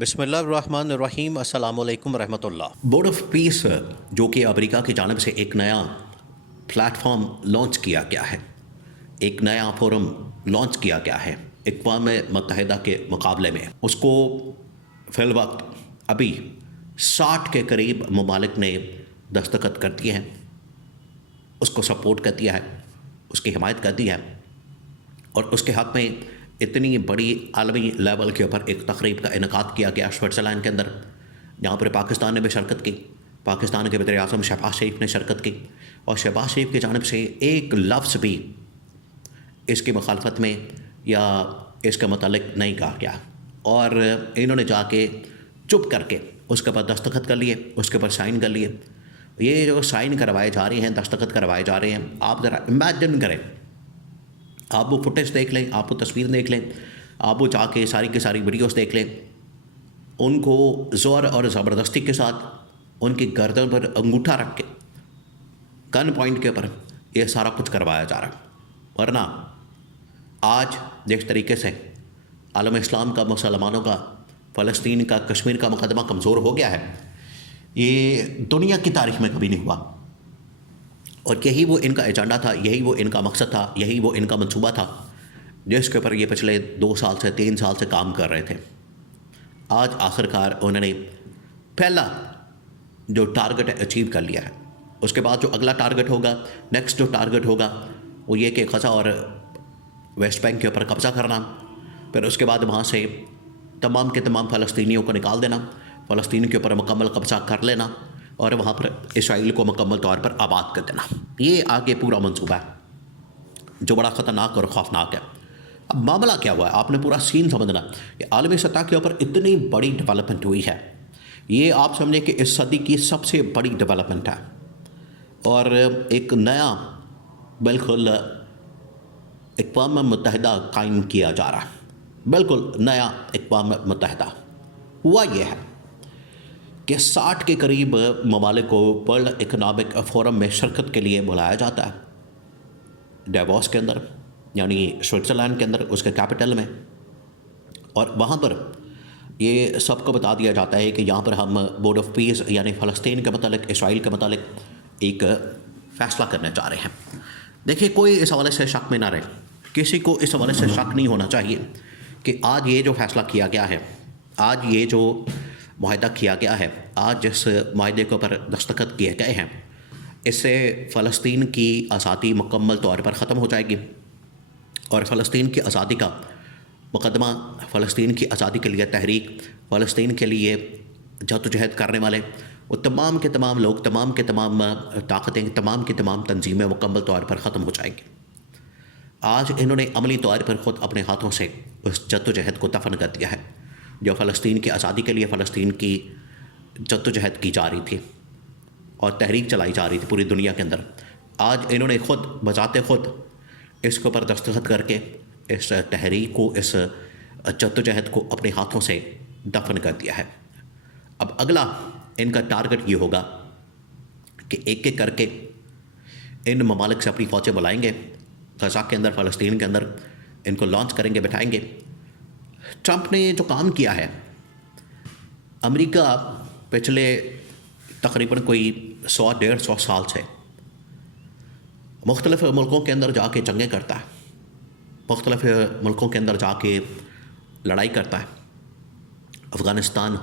بسم اللہ الرحمن الرحیم، السلام علیکم ورحمۃ اللہ۔ بورڈ آف پیس جو کہ امریکہ کی جانب سے ایک نیا پلیٹ فارم لانچ کیا گیا ہے، ایک نیا فورم لانچ کیا گیا ہے اقوام متحدہ کے مقابلے میں، اس کو فی الوقت ابھی 60 کے قریب ممالک نے دستخط کر دیے ہیں، اس کو سپورٹ کر دیا ہے، اس کی حمایت کر دی ہے، اور اس کے حق میں اتنی بڑی عالمی لیول کے اوپر ایک تقریب کا انعقاد کیا گیا سوئٹزرلینڈ کے اندر، جہاں پر پاکستان نے بھی شرکت کی۔ پاکستان کے وزیر اعظم شہباز شریف نے شرکت کی، اور شہباز شریف کی جانب سے ایک لفظ بھی اس کی مخالفت میں یا اس کے متعلق نہیں کہا گیا، اور انہوں نے جا کے چپ کر کے اس کے اوپر دستخط کر لیے، اس کے اوپر سائن کر لیے۔ یہ جو سائن کروائے جا رہے ہیں، دستخط کروائے جا رہے ہیں، آپ ذرا امیجن کریں، آپ وہ فوٹیج دیکھ لیں، آپ وہ تصویر دیکھ لیں، آپ وہ جا کے ساری کی ساری ویڈیوز دیکھ لیں، ان کو زور اور زبردستی کے ساتھ ان کی گردن پر انگوٹھا رکھ کے گن پوائنٹ کے اوپر یہ سارا کچھ کروایا جا رہا ہے۔ ورنہ آج جس طریقے سے عالم اسلام کا، مسلمانوں کا، فلسطین کا، کشمیر کا مقدمہ کمزور ہو گیا ہے، یہ دنیا کی تاریخ میں کبھی نہیں ہوا، اور یہی وہ ان کا ایجنڈا تھا، یہی وہ ان کا مقصد تھا، یہی وہ ان کا منصوبہ تھا جس کے اوپر یہ پچھلے 2 سال سے 3 سال سے کام کر رہے تھے۔ آج آخرکار انہوں نے پہلا جو ٹارگٹ اچیو کر لیا ہے۔ اس کے بعد جو اگلا ٹارگٹ ہوگا، نیکسٹ جو ٹارگٹ ہوگا، وہ یہ کہ غزہ اور ویسٹ بینک کے اوپر قبضہ کرنا، پھر اس کے بعد وہاں سے تمام کے تمام فلسطینیوں کو نکال دینا، فلسطین کے اوپر مکمل قبضہ کر لینا، اور وہاں پر اسرائیل کو مکمل طور پر آباد کر دینا۔ یہ آگے پورا منصوبہ ہے جو بڑا خطرناک اور خوفناک ہے۔ اب معاملہ کیا ہوا ہے، آپ نے پورا سین سمجھنا کہ عالمی سطح کے اوپر اتنی بڑی ڈیولپمنٹ ہوئی ہے، یہ آپ سمجھیں کہ اس صدی کی سب سے بڑی ڈیولپمنٹ ہے، اور ایک نیا بالکل اقوام متحدہ قائم کیا جا رہا ہے، بالکل نیا اقوام متحدہ۔ ہوا یہ ہے کہ 60 کے قریب ممالک کو ورلڈ اکنامک فورم میں شرکت کے لیے بلایا جاتا ہے، ڈیووس کے اندر، یعنی سوئٹزرلینڈ کے اندر، اس کے کیپٹل میں، اور وہاں پر یہ سب کو بتا دیا جاتا ہے کہ یہاں پر ہم بورڈ آف پیس یعنی فلسطین کے متعلق، اسرائیل کے متعلق ایک فیصلہ کرنے جا رہے ہیں۔ دیکھیے، کوئی اس حوالے سے شک میں نہ رہے، کسی کو اس حوالے سے شک نہیں ہونا چاہیے کہ آج یہ جو فیصلہ کیا گیا ہے، آج یہ جو معاہدہ کیا گیا ہے، آج جس معاہدے کے اوپر دستخط کیے گئے ہیں، اس سے فلسطین کی آزادی مکمل طور پر ختم ہو جائے گی، اور فلسطین کی آزادی کا مقدمہ، فلسطین کی آزادی کے لیے تحریک، فلسطین کے لیے جدوجہد کرنے والے وہ تمام کے تمام لوگ، تمام کے تمام طاقتیں، تمام کی تمام تنظیمیں مکمل طور پر ختم ہو جائیں گی۔ آج انہوں نے عملی طور پر خود اپنے ہاتھوں سے اس جدوجہد کو دفن کر دیا ہے جو فلسطین کی آزادی کے لیے، فلسطین کی جدوجہد کی جا رہی تھی اور تحریک چلائی جا رہی تھی پوری دنیا کے اندر۔ آج انہوں نے خود بذات خود اس کے اوپر دستخط کر کے اس تحریک کو، اس جدوجہد کو اپنے ہاتھوں سے دفن کر دیا ہے۔ اب اگلا ان کا ٹارگٹ یہ ہوگا کہ ایک ایک کر کے ان ممالک سے اپنی فوجیں بلائیں گے، غزہ کے اندر، فلسطین کے اندر، ان کو لانچ کریں گے، بٹھائیں گے۔ ٹرمپ نے جو کام کیا ہے، امریکہ پچھلے تقریباً کوئی 100-150 سال سے مختلف ملکوں کے اندر جا کے جنگیں کرتا ہے، مختلف ملکوں کے اندر جا کے لڑائی کرتا ہے، افغانستان،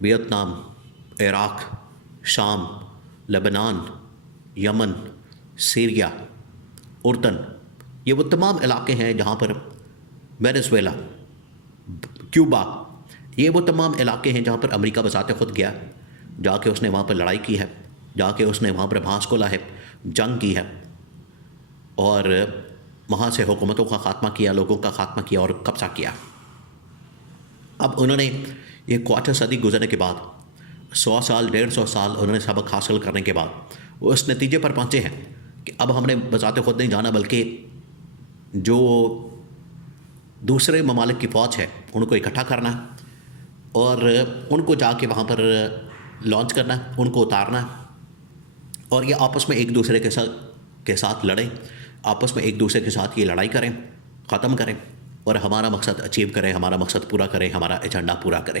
ویتنام، عراق، شام، لبنان، یمن، سیریا، اردن، یہ وہ تمام علاقے ہیں جہاں پر، وینزویلا، کیوبا، یہ وہ تمام علاقے ہیں جہاں پر امریکہ بذات خود گیا، جا کے اس نے وہاں پر لڑائی کی ہے، جا کے اس نے وہاں پر بھانس کھولا ہے، جنگ کی ہے، اور وہاں سے حکومتوں کا خاتمہ کیا، لوگوں کا خاتمہ کیا اور قبضہ کیا۔ اب انہوں نے یہ کوارٹر صدی گزرنے کے بعد، 100 سال، 150 سال انہوں نے سبق حاصل کرنے کے بعد وہ اس نتیجے پر پہنچے ہیں کہ اب ہم نے بذات خود نہیں جانا، بلکہ جو دوسرے ممالک کی فوج ہے ان کو اکٹھا کرنا ہے، اور ان کو جا کے وہاں پر لانچ کرنا ہے، ان کو اتارنا ہے، اور یہ آپس میں ایک دوسرے کے ساتھ لڑیں، آپس میں ایک دوسرے کے ساتھ یہ لڑائی کریں، ختم کریں، اور ہمارا مقصد اچیو کریں، ہمارا مقصد پورا کریں، ہمارا ایجنڈا پورا کریں۔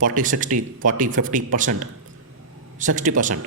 40-50% 60%,